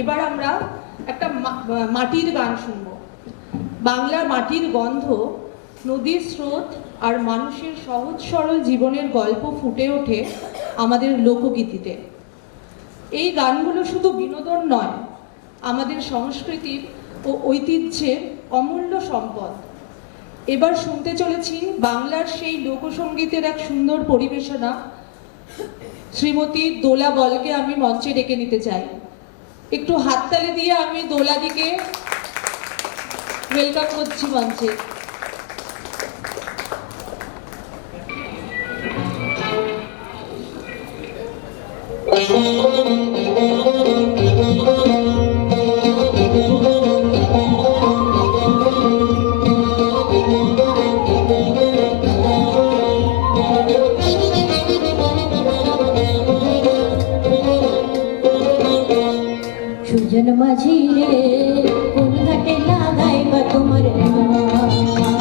এবার আমরা একটা মাটির গান শুনব। বাংলার মাটির গন্ধ, নদীর স্রোত আর মানুষের সহজ সরল জীবনের গল্প ফুটে ওঠে আমাদের লোকগীতিতে। এই গানগুলো শুধু বিনোদন নয়, আমাদের সংস্কৃতির ও ঐতিহ্যের অমূল্য সম্পদ। এবার শুনতে চলেছি বাংলার সেই লোকসঙ্গীতের এক সুন্দর পরিবেশনা। শ্রীমতী দোলা বলকে আমি মঞ্চে ডেকে নিতে চাই। একটু হাততালি দিয়ে আমি দোলাদিকে ওয়েলকাম করছি মঞ্চে। সুজন মাঝি রে কোন ঘাটে লাগাইবা তোমার নাম,